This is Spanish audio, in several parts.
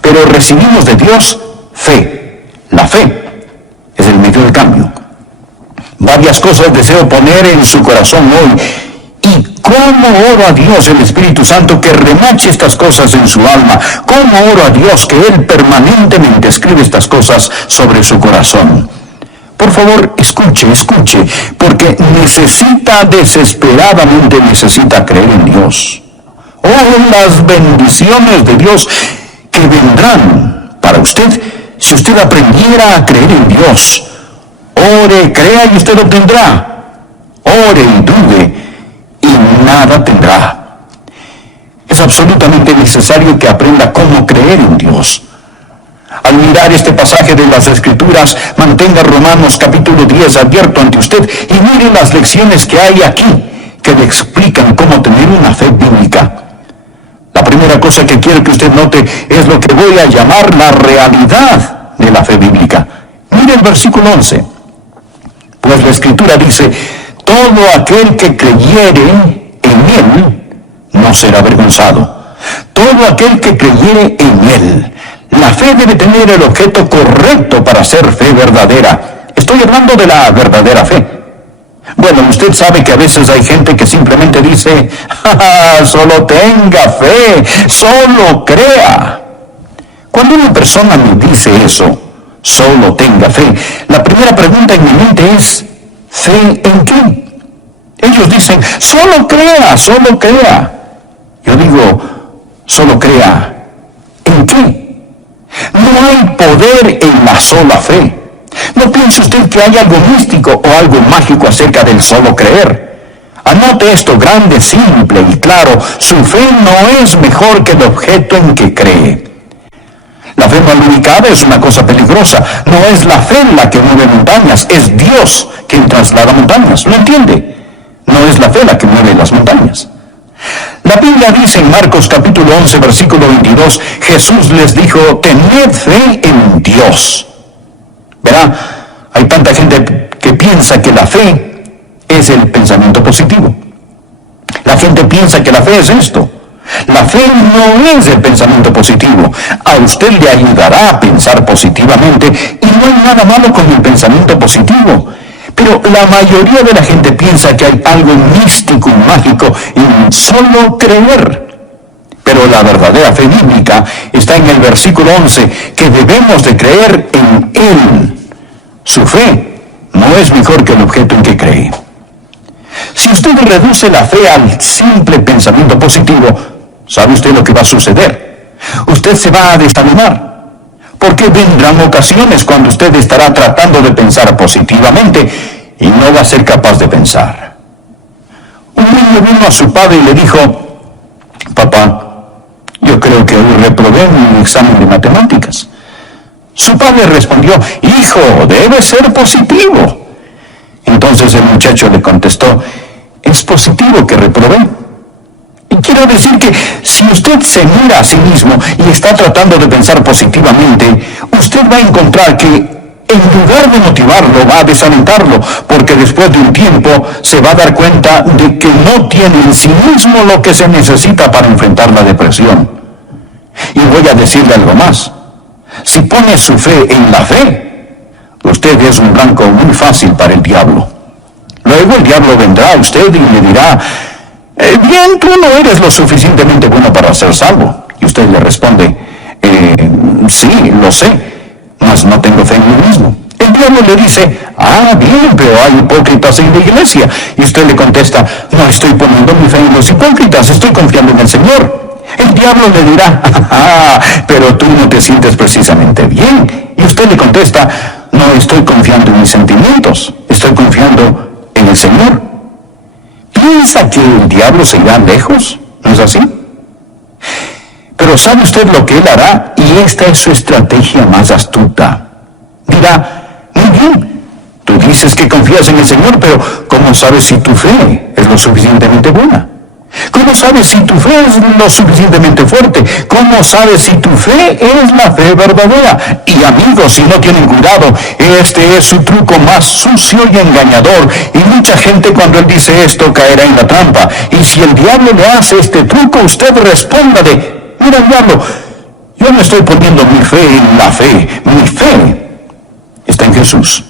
pero recibimos de Dios fe. La fe es el medio de cambio. Varias cosas deseo poner en su corazón hoy. Y cómo oro a Dios, el Espíritu Santo, que remache estas cosas en su alma. Cómo oro a Dios que Él permanentemente escribe estas cosas sobre su corazón. Por favor, escuche, porque desesperadamente necesita creer en Dios. Oh, las bendiciones de Dios que vendrán para usted si usted aprendiera a creer en Dios. Ore, crea y usted obtendrá. Ore y dude y nada tendrá. Es absolutamente necesario que aprenda cómo creer en Dios. Al mirar este pasaje de las Escrituras, mantenga Romanos capítulo 10 abierto ante usted y mire las lecciones que hay aquí que le explican cómo tener una fe bíblica. La primera cosa que quiero que usted note es lo que voy a llamar la realidad de la fe bíblica. Mire el versículo 11. Pues la Escritura dice: todo aquel que creyere en Él no será avergonzado. Todo aquel que creyere en Él. La fe debe tener el objeto correcto para ser fe verdadera. Estoy hablando de la verdadera fe. Bueno, usted sabe que a veces hay gente que simplemente dice: solo tenga fe, solo crea. Cuando una persona me dice eso, solo tenga fe, la primera pregunta en mi mente es: ¿fe en qué? Ellos dicen: solo crea, solo crea. Yo digo: solo crea, ¿en qué? No hay poder en la sola fe. No piense usted que hay algo místico o algo mágico acerca del solo creer. Anote esto grande, simple y claro: su fe no es mejor que el objeto en que cree. La fe mal ubicada es una cosa peligrosa. No es la fe la que mueve montañas, es Dios quien traslada montañas. ¿Lo entiende? No es la fe la que mueve las montañas. La Biblia dice en Marcos capítulo 11, versículo 22, Jesús les dijo: tened fe en Dios. Verá, hay tanta gente que piensa que la fe es el pensamiento positivo. La gente piensa que la fe es esto. La fe no es el pensamiento positivo. A usted le ayudará a pensar positivamente y no hay nada malo con el pensamiento positivo. Pero la mayoría de la gente piensa que hay algo místico y mágico en solo creer. Pero la verdadera fe bíblica está en el versículo 11, que debemos de creer en Él. Su fe no es mejor que el objeto en que cree. Si usted reduce la fe al simple pensamiento positivo, ¿sabe usted lo que va a suceder? Usted se va a desanimar. Porque vendrán ocasiones cuando usted estará tratando de pensar positivamente y no va a ser capaz de pensar. Un niño vino a su padre y le dijo: papá, yo creo que hoy reprobé mi examen de matemáticas. Su padre respondió: hijo, debe ser positivo. Entonces el muchacho le contestó: es positivo que reprobé. Y quiero decir que si usted se mira a sí mismo y está tratando de pensar positivamente, usted va a encontrar que en lugar de motivarlo, va a desalentarlo, porque después de un tiempo se va a dar cuenta de que no tiene en sí mismo lo que se necesita para enfrentar la depresión. Y voy a decirle algo más: si pone su fe en la fe, usted es un blanco muy fácil para el diablo. Luego el diablo vendrá a usted y le dirá: bien, tú no eres lo suficientemente bueno para ser salvo. Y usted le responde: sí, lo sé, mas no tengo fe en mí mismo. El diablo le dice: bien, pero hay hipócritas en la iglesia. Y usted le contesta: no estoy poniendo mi fe en los hipócritas, estoy confiando en el Señor. El diablo le dirá: pero tú no te sientes precisamente bien. Y usted le contesta: no estoy confiando en mis sentimientos, estoy confiando en el Señor. ¿Piensa que el diablo se irá lejos? ¿No es así? Pero ¿sabe usted lo que él hará? Y esta es su estrategia más astuta. Dirá: muy bien, tú dices que confías en el Señor, pero ¿cómo sabes si tu fe es lo suficientemente buena? ¿Cómo sabes si tu fe es lo suficientemente fuerte? ¿Cómo sabes si tu fe es la fe verdadera? Y amigos, si no tienen cuidado, este es su truco más sucio y engañador. Y mucha gente, cuando él dice esto, caerá en la trampa. Y si el diablo le hace este truco, usted responda mira, diablo, Yo no estoy poniendo mi fe en la fe. Mi fe está en Jesús.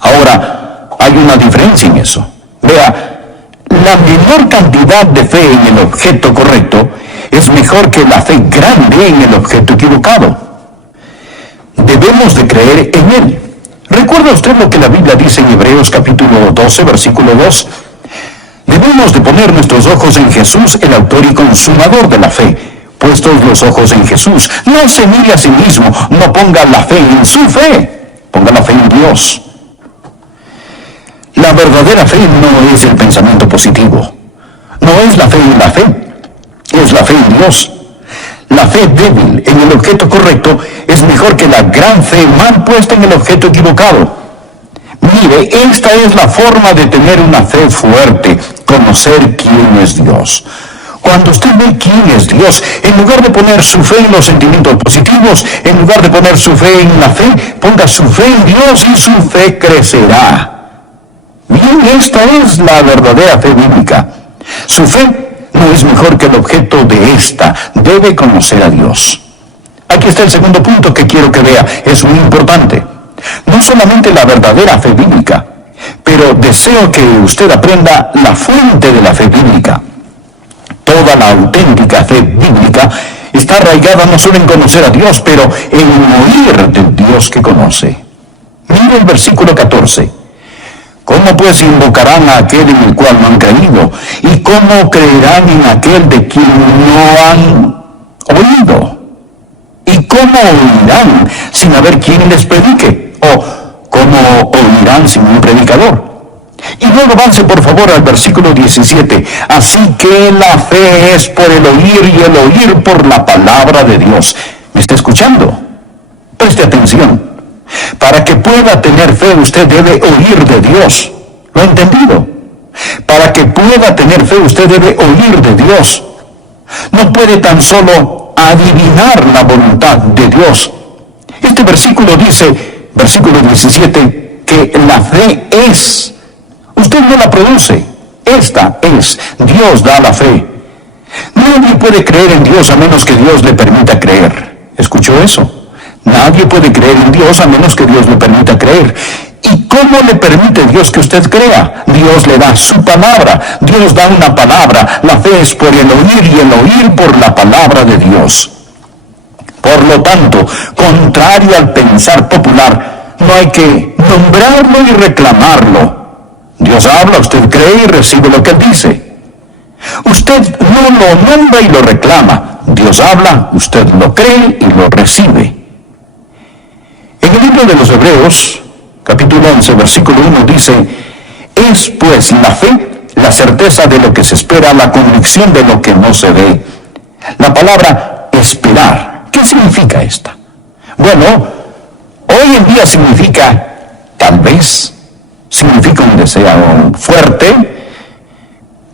Ahora, hay una diferencia en eso. Vea, la menor cantidad de fe en el objeto correcto es mejor que la fe grande en el objeto equivocado. Debemos de creer en Él. ¿Recuerda usted lo que la Biblia dice en Hebreos capítulo 12, versículo 2? Debemos de poner nuestros ojos en Jesús, el autor y consumador de la fe. Puestos los ojos en Jesús, no se mire a sí mismo, no ponga la fe en su fe, ponga la fe en Dios. La verdadera fe no es el pensamiento positivo, no es la fe en la fe, es la fe en Dios. La fe débil en el objeto correcto es mejor que la gran fe mal puesta en el objeto equivocado. Mire, esta es la forma de tener una fe fuerte, conocer quién es Dios. Cuando usted ve quién es Dios, en lugar de poner su fe en los sentimientos positivos, en lugar de poner su fe en la fe, ponga su fe en Dios y su fe crecerá. Bien, esta es la verdadera fe bíblica. Su fe no es mejor que el objeto de esta, debe conocer a Dios. Aquí está el segundo punto que quiero que vea, es muy importante. No solamente la verdadera fe bíblica, pero deseo que usted aprenda la fuente de la fe bíblica. Toda la auténtica fe bíblica está arraigada no solo en conocer a Dios, pero en oír del Dios que conoce. Mire el versículo 14. ¿Cómo pues invocarán a aquel en el cual no han creído? ¿Y cómo creerán en aquel de quien no han oído? ¿Y cómo oirán sin haber quien les predique? ¿O cómo oirán sin un predicador? Y luego avance por favor al versículo 17. Así que la fe es por el oír y el oír por la palabra de Dios. ¿Me está escuchando? Preste atención. Para que pueda tener fe usted debe oír de Dios. ¿Lo ha entendido? Para que pueda tener fe usted debe oír de Dios. No puede tan solo adivinar la voluntad de Dios. Este versículo dice, versículo 17, que la fe es. Usted no la produce. Esta es. Dios da la fe. Nadie puede creer en Dios a menos que Dios le permita creer. ¿Escuchó eso? Nadie puede creer en Dios a menos que Dios le permita creer. ¿Y cómo le permite Dios que usted crea? Dios le da su palabra. Dios da una palabra. La fe es por el oír y el oír por la palabra de Dios. Por lo tanto, contrario al pensar popular, no hay que nombrarlo y reclamarlo. Dios habla, usted cree y recibe lo que Él dice. Usted no lo nombra y lo reclama. Dios habla, usted lo cree y lo recibe. En el libro de los Hebreos, capítulo 11, versículo 1 dice, es pues la fe, la certeza de lo que se espera, la convicción de lo que no se ve. La palabra esperar, ¿qué significa esta? Bueno, hoy en día significa tal vez, significa un deseo fuerte.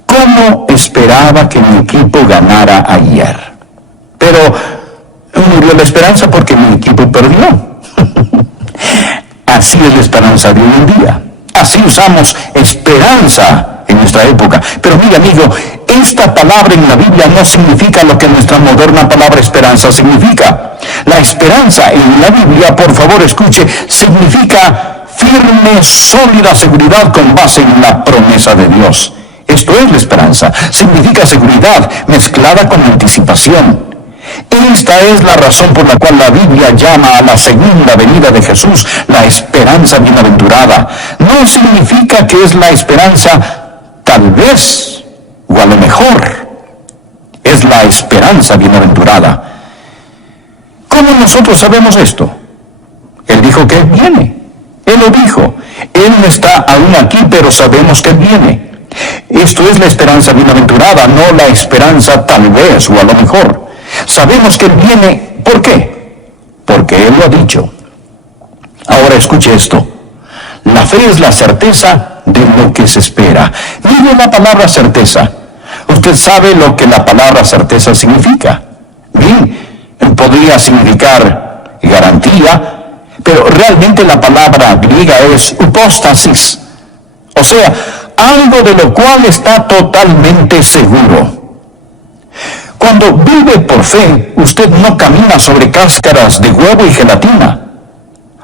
¿Cómo esperaba que mi equipo ganara ayer? Pero murió la esperanza porque mi equipo perdió. Así es la esperanza de hoy en día. Así usamos esperanza en nuestra época. Pero mire, amigo, esta palabra en la Biblia no significa lo que nuestra moderna palabra esperanza significa. La esperanza en la Biblia, por favor escuche, significa firme, sólida seguridad con base en la promesa de Dios. Esto es la esperanza. Significa seguridad mezclada con anticipación. Esta es la razón por la cual la Biblia llama a la segunda venida de Jesús la esperanza bienaventurada. No significa que es la esperanza tal vez o a lo mejor. Es la esperanza bienaventurada. ¿Cómo nosotros sabemos esto? Él dijo que Él viene. Él lo dijo. Él no está aún aquí, pero sabemos que Él viene. Esto es la esperanza bienaventurada, no la esperanza tal vez o a lo mejor. Sabemos que Él viene. ¿Por qué? Porque Él lo ha dicho. Ahora escuche esto. La fe es la certeza de lo que se espera. Mire la palabra certeza. Usted sabe lo que la palabra certeza significa. Bien, podría significar garantía, pero realmente la palabra griega es hipóstasis. O sea, algo de lo cual está totalmente seguro. Cuando vive por fe, usted no camina sobre cáscaras de huevo y gelatina.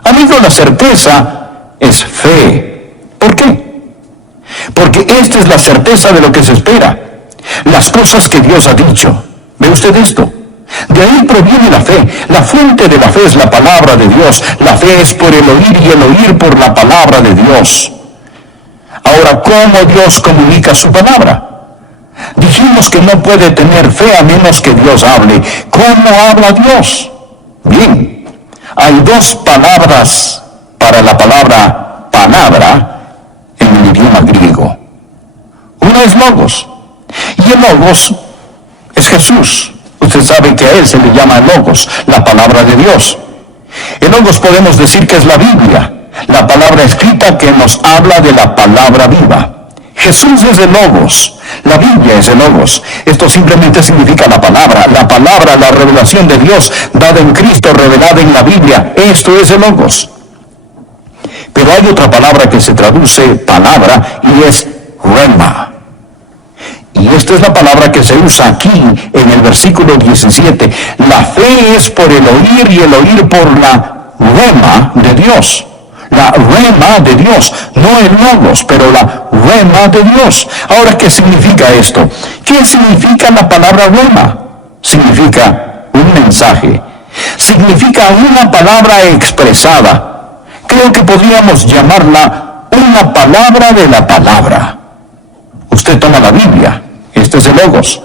Amigo, la certeza es fe. ¿Por qué? Porque esta es la certeza de lo que se espera. Las cosas que Dios ha dicho. ¿Ve usted esto? De ahí proviene la fe. La fuente de la fe es la palabra de Dios. La fe es por el oír y el oír por la palabra de Dios. Ahora, ¿cómo Dios comunica su palabra? Dijimos que no puede tener fe a menos que Dios hable. ¿Cómo habla Dios? Bien, hay dos palabras para la palabra palabra en el idioma griego. Una es logos, y el logos es Jesús. Usted sabe que a él se le llama logos, la palabra de Dios. El logos podemos decir que es la Biblia, la palabra escrita que nos habla de la palabra viva. Jesús es el logos, la Biblia es el logos. Esto simplemente significa la palabra, la revelación de Dios dada en Cristo, revelada en la Biblia. Esto es el logos. Pero hay otra palabra que se traduce palabra y es rema. Y esta es la palabra que se usa aquí en el versículo 17. La fe es por el oír y el oír por la rema de Dios. La rema de Dios, no el logos, pero la rema de Dios. Ahora, ¿qué significa esto? ¿Qué significa la palabra rema? Significa un mensaje. Significa una palabra expresada. Creo que podríamos llamarla una palabra de la palabra. Usted toma la Biblia, este es el logos.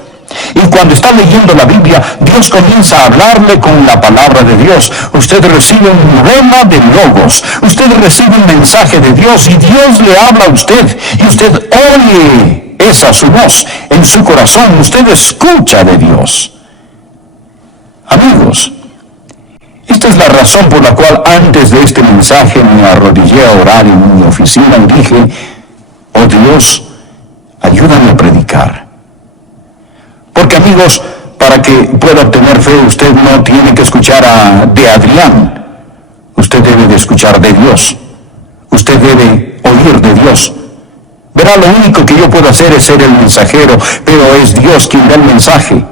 Y cuando está leyendo la Biblia, Dios comienza a hablarle con la palabra de Dios. Usted recibe un rema de logos. Usted recibe un mensaje de Dios y Dios le habla a usted. Y usted oye esa su voz en su corazón. Usted escucha de Dios. Amigos, esta es la razón por la cual antes de este mensaje me arrodillé a orar en mi oficina y dije, oh Dios, ayúdame a predicar. Porque amigos, para que pueda obtener fe, usted no tiene que escuchar de Adrián. Usted debe de escuchar de Dios. Usted debe oír de Dios. Verá, lo único que yo puedo hacer es ser el mensajero, pero es Dios quien da el mensaje.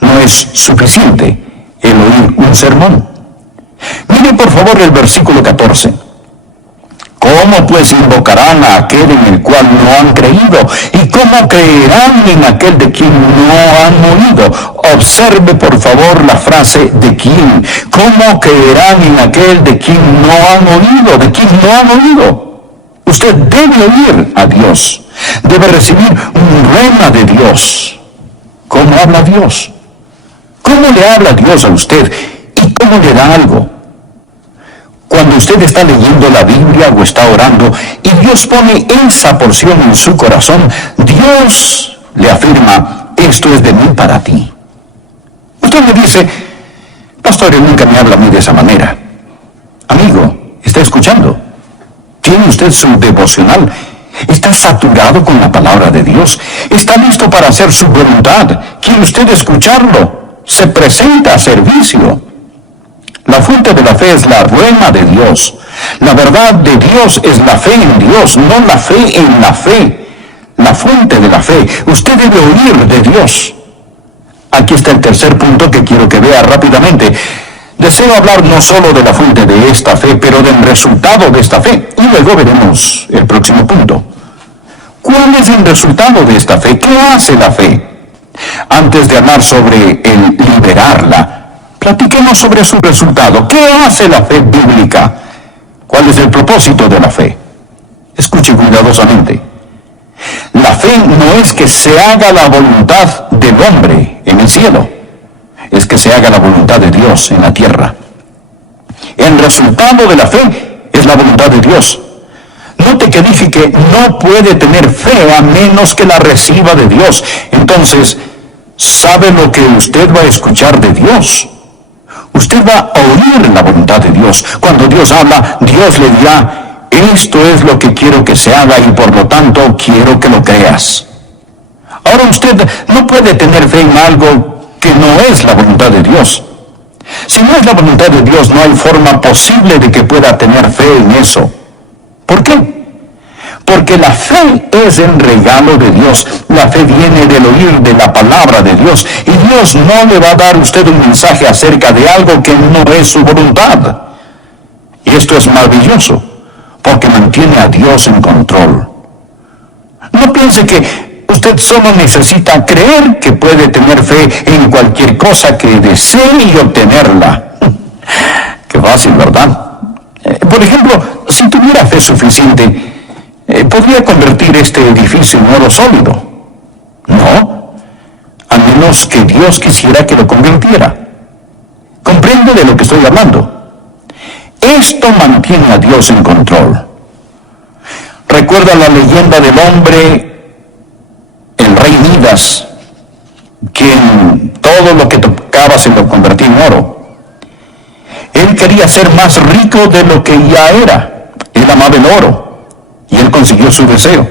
No es suficiente el oír un sermón. Mire por favor el versículo 14. ¿Cómo pues invocarán a aquel en el cual no han creído? ¿Y cómo creerán en aquel de quien no han oído? Observe por favor la frase ¿de quién? ¿Cómo creerán en aquel de quien no han oído? ¿De quien no han oído? Usted debe oír a Dios. Debe recibir un rema de Dios. ¿Cómo habla Dios? ¿Cómo le habla Dios a usted? ¿Y cómo le da algo? Cuando usted está leyendo la Biblia o está orando y Dios pone esa porción en su corazón, Dios le afirma, esto es de mí para ti. Usted me dice, pastor, él nunca me habla a mí de esa manera. Amigo, ¿está escuchando? ¿Tiene usted su devocional? ¿Está saturado con la palabra de Dios? ¿Está listo para hacer su voluntad? ¿Quiere usted escucharlo? Se presenta a servicio. La fuente de la fe es la rema de Dios. La verdad de Dios es la fe en Dios, no la fe en la fe. La fuente de la fe. Usted debe oír de Dios. Aquí está el tercer punto que quiero que vea rápidamente. Deseo hablar no solo de la fuente de esta fe, pero del resultado de esta fe. Y luego veremos el próximo punto. ¿Cuál es el resultado de esta fe? ¿Qué hace la fe? Antes de hablar sobre el liberarla, platiquemos sobre su resultado. ¿Qué hace la fe bíblica? ¿Cuál es el propósito de la fe? Escuche cuidadosamente. La fe no es que se haga la voluntad del hombre en el cielo, es que se haga la voluntad de Dios en la tierra. El resultado de la fe es la voluntad de Dios. Note que dije que no puede tener fe a menos que la reciba de Dios. Entonces, ¿sabe lo que usted va a escuchar de Dios? Usted va a oír la voluntad de Dios. Cuando Dios habla, Dios le dirá, esto es lo que quiero que se haga y por lo tanto quiero que lo creas. Ahora usted no puede tener fe en algo que no es la voluntad de Dios. Si no es la voluntad de Dios, no hay forma posible de que pueda tener fe en eso. ¿Por qué? Porque la fe es el regalo de Dios. La fe viene del oír de la palabra de Dios. Y Dios no le va a dar a usted un mensaje acerca de algo que no es su voluntad. Y esto es maravilloso, porque mantiene a Dios en control. No piense que usted solo necesita creer que puede tener fe en cualquier cosa que desee y obtenerla. Qué fácil, ¿verdad? Por ejemplo, si tuviera fe suficiente, podría convertir este edificio en oro sólido. No, a menos que Dios quisiera que lo convirtiera. ¿Comprende de lo que estoy hablando? Esto mantiene a Dios en control. Recuerda la leyenda del hombre, el rey Midas, quien todo lo que tocaba se lo convertía en oro. Él quería ser más rico de lo que ya era. Él amaba el oro y él consiguió su deseo.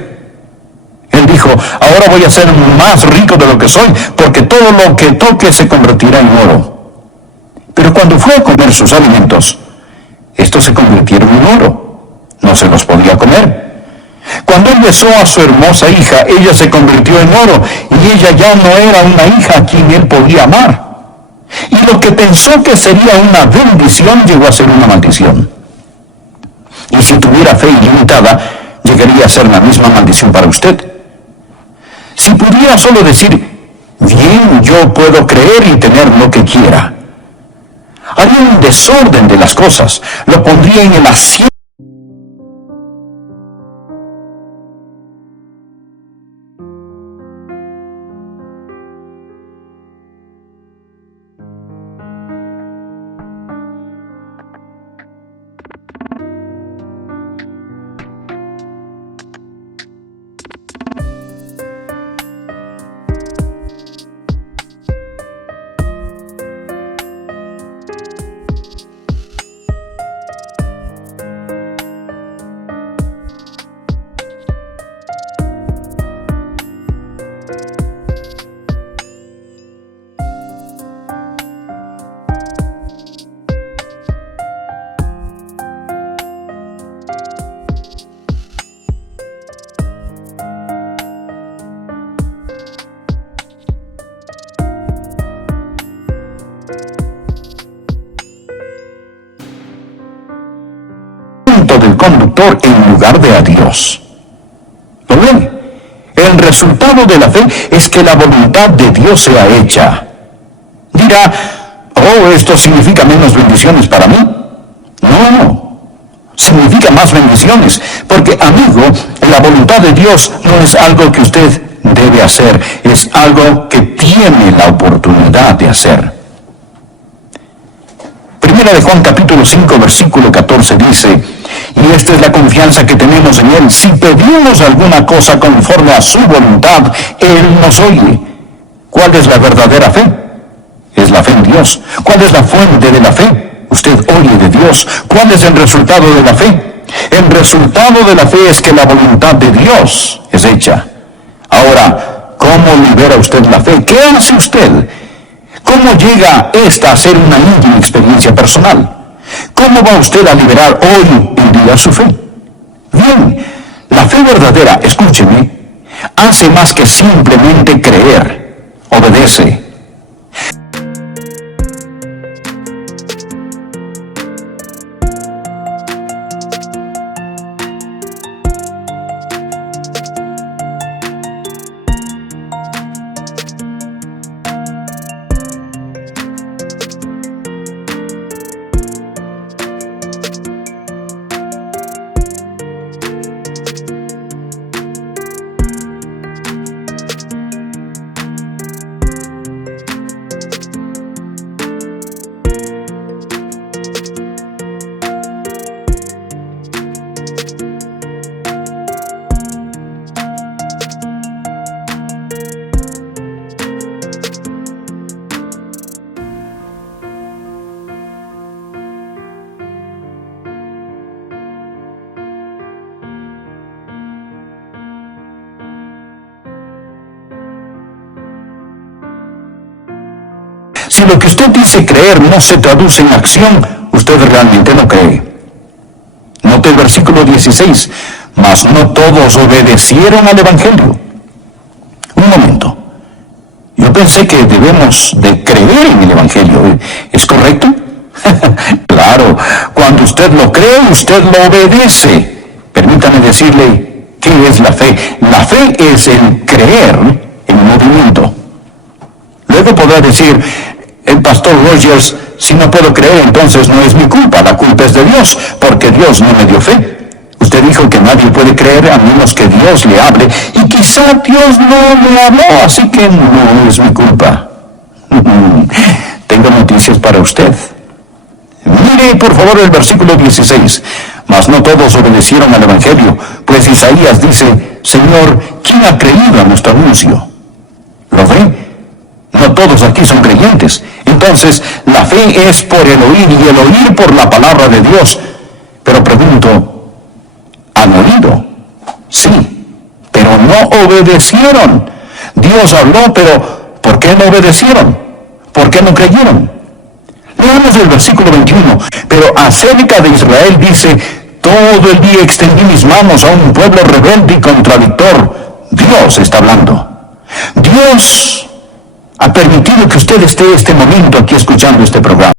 Él dijo, ahora voy a ser más rico de lo que soy, porque todo lo que toque se convertirá en oro. Pero cuando fue a comer sus alimentos, estos se convirtieron en oro. No se los podía comer. Cuando él besó a su hermosa hija, ella se convirtió en oro, y ella ya no era una hija a quien él podía amar. Y lo que pensó que sería una bendición llegó a ser una maldición. Y si tuviera fe ilimitada, llegaría a ser la misma maldición para usted. Si pudiera solo decir, bien, yo puedo creer y tener lo que quiera, haría un desorden de las cosas, lo pondría en el asiento. Del conductor en lugar de a Dios. ¿Lo ven? El resultado de la fe es que la voluntad de Dios sea hecha. Dirá, oh, esto significa menos bendiciones para mí. No, significa más bendiciones, porque, amigo, la voluntad de Dios no es algo que usted debe hacer, es algo que tiene la oportunidad de hacer. Primera de Juan capítulo 5 versículo 14 dice, y esta es la confianza que tenemos en Él, si pedimos alguna cosa conforme a su voluntad, Él nos oye. ¿Cuál es la verdadera fe? Es la fe en Dios. ¿Cuál es la fuente de la fe? Usted oye de Dios. ¿Cuál es el resultado de la fe? El resultado de la fe es que la voluntad de Dios es hecha. Ahora, ¿cómo libera usted la fe? ¿Qué hace usted? ¿Cómo llega esta a ser una íntima experiencia personal? ¿Cómo va usted a liberar hoy en día su fe? Bien, la fe verdadera, escúcheme, hace más que simplemente creer, obedece. Si lo que usted dice creer no se traduce en acción, usted realmente no cree. Note el versículo 16. mas no todos obedecieron al Evangelio. Un momento. Yo pensé que debemos de creer en el Evangelio. ¿Es correcto? Claro, cuando usted lo cree, usted lo obedece. Permítame decirle, ¿qué es la fe? La fe es el creer en movimiento. Luego podrá decir, el pastor Rogers, si no puedo creer, entonces no es mi culpa, la culpa es de Dios, porque Dios no me dio fe. Usted dijo que nadie puede creer a menos que Dios le hable, y quizá Dios no le habló, así que no es mi culpa. Tengo noticias para usted. Mire, por favor, el versículo 16. Mas no todos obedecieron al Evangelio, pues Isaías dice, Señor, ¿quién ha creído a nuestro anuncio? ¿Lo ve? No todos aquí son creyentes. Entonces, la fe es por el oír y el oír por la palabra de Dios. Pero pregunto, ¿han oído? Sí, pero no obedecieron. Dios habló, pero ¿por qué no obedecieron? ¿Por qué no creyeron? Leamos el versículo 21. Pero acerca de Israel dice, todo el día extendí mis manos a un pueblo rebelde y contradictor. Dios está hablando. Dios ha permitido que usted esté este momento aquí escuchando este programa.